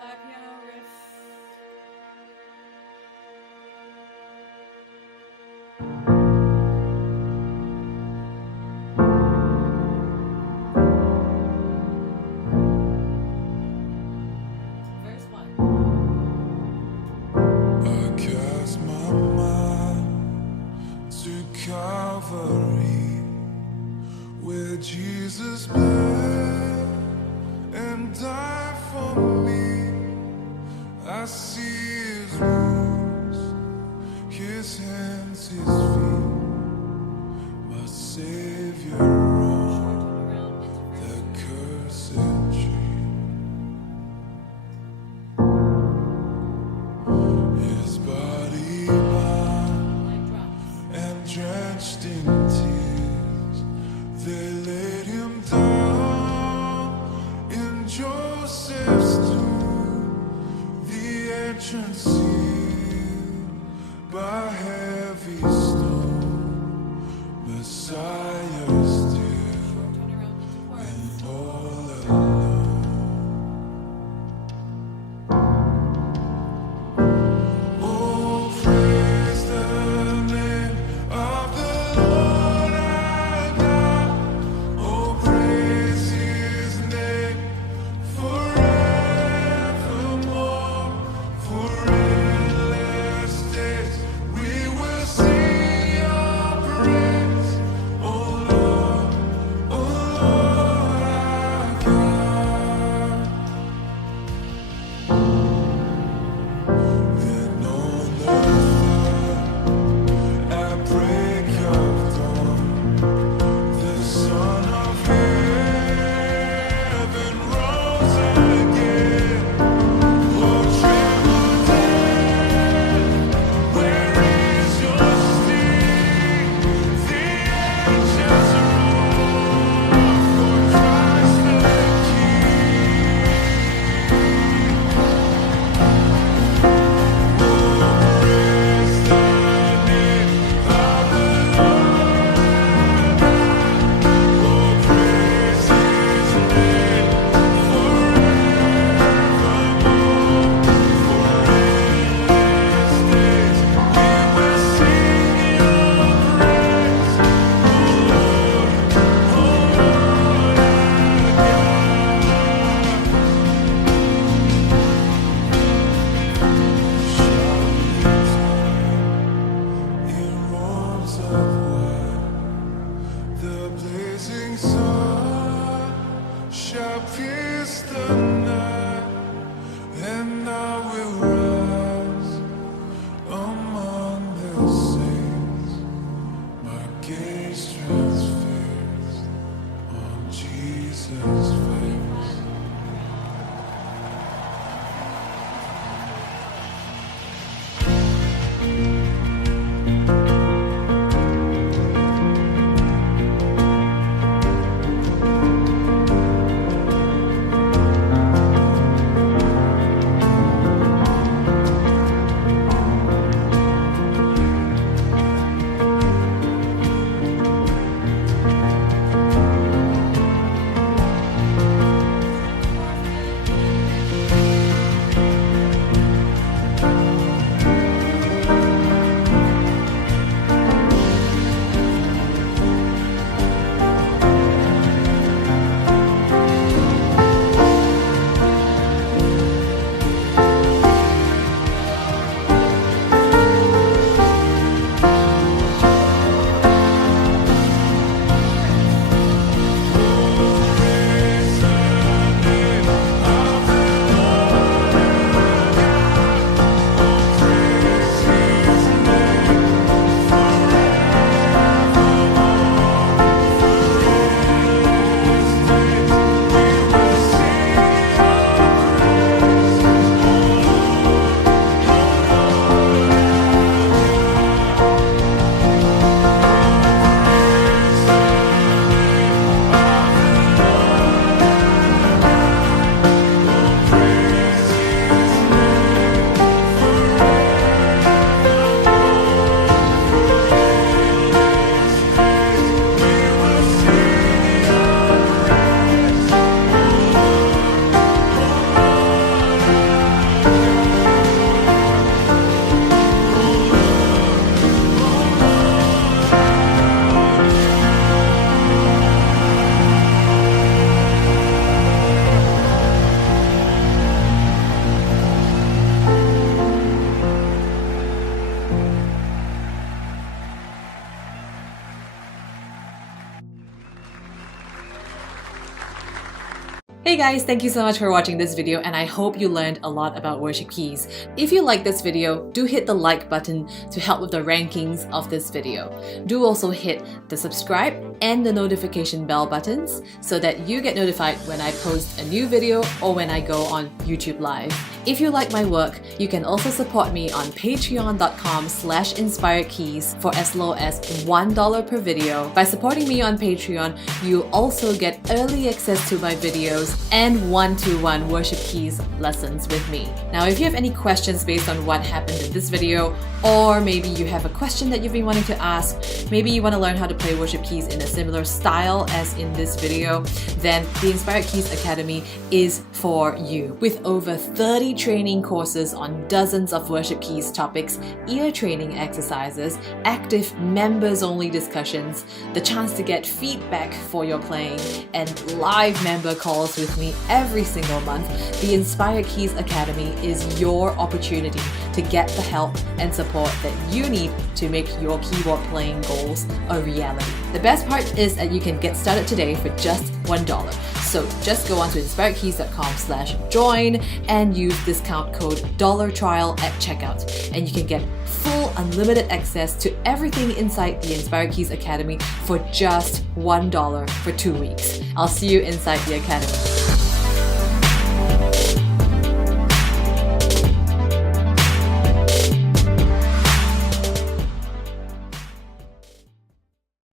by piano riff. Verse 1. I cast my mind to Calvary, where Jesus bled and died for me. I see his wounds, his hands, his feet, my Savior on that cursed tree. His body bound and drenched in tears, they laid him down in Joseph's tomb, the entrance sealed by heavy stone. Messiah still and all alone. Oh, praise the name of the Lord our God. Oh, praise his name forevermore. For endless days we will sing your praise. Oh Lord our God. Then on the third, at break of dawn, the Son of Heaven rose again. Oh, tremble death, where is your sting? The angels roar for Christ the King. Oh, praise the name of the Lord our God. Oh, praise his name forevermore. For endless days we will sing your praise. Oh Lord our God. In robes of white, the blazing sun shall pierce the night, and I will rise among the saints, my gaze transfixed on Jesus' face. Hey guys, thank you so much for watching this video and I hope you learned a lot about worship keys. If you like this video, do hit the like button to help with the rankings of this video. Do also hit the subscribe and the notification bell buttons so that you get notified when I post a new video or when I go on YouTube Live. If you like my work, you can also support me on patreon.com/inspiredkeys for as low as $1 per video. By supporting me on Patreon, you also get early access to my videos and one-to-one worship keys lessons with me. Now, if you have any questions based on what happened in this video, or maybe you have a question that you've been wanting to ask, maybe you want to learn how to play worship keys in a similar style as in this video, then the Inspired Keys Academy is for you. With over 30 training courses on dozens of worship keys topics, ear training exercises, active members-only discussions, the chance to get feedback for your playing, and live member calls with me every single month, the Inspired Keys Academy is your opportunity to get the help and support that you need to make your keyboard playing goals a reality. The best part is that you can get started today for just $1. So just go on to inspiredkeys.com/join and use discount code $trial at checkout, and you can get full unlimited access to everything inside the Inspired Keys Academy for just $1 for 2 weeks. I'll see you inside the Academy.